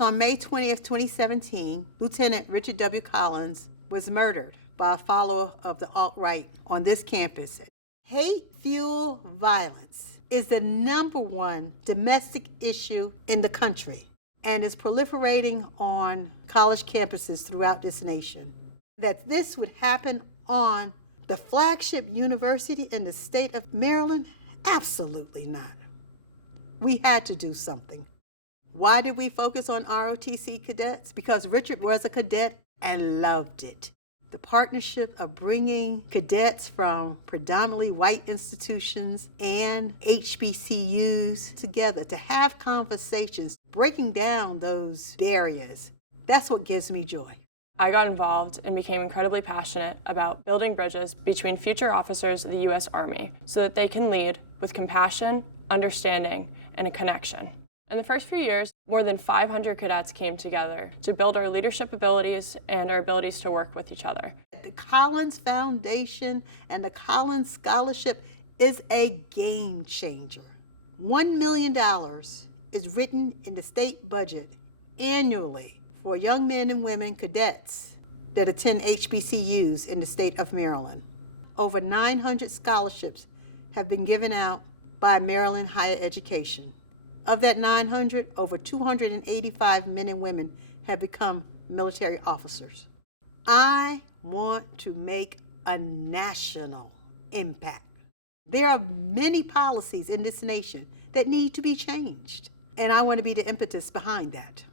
On May 20th, 2017, Lieutenant Richard W. Collins was murdered by a follower of the alt-right on this campus. Hate-fueled violence is the #1 domestic issue in the country and is proliferating on college campuses throughout this nation. That this would happen on the flagship university in the state of Maryland? Absolutely not. We had to do something. Why did we focus on ROTC cadets? Because Richard was a cadet and loved it. The partnership of bringing cadets from predominantly white institutions and HBCUs together to have conversations, breaking down those barriers, that's what gives me joy. I got involved and became incredibly passionate about building bridges between future officers of the U.S. Army so that they can lead with compassion, understanding, and a connection. In the first few years, more than 500 cadets came together to build our leadership abilities and our abilities to work with each other. The Collins Foundation and the Collins Scholarship is a game changer. $1 million is written in the state budget annually for young men and women cadets that attend HBCUs in the state of Maryland. Over 900 scholarships have been given out by Maryland Higher Education. Of that 900, over 285 men and women have become military officers. I want to make a national impact. There are many policies in this nation that need to be changed, and I want to be the impetus behind that.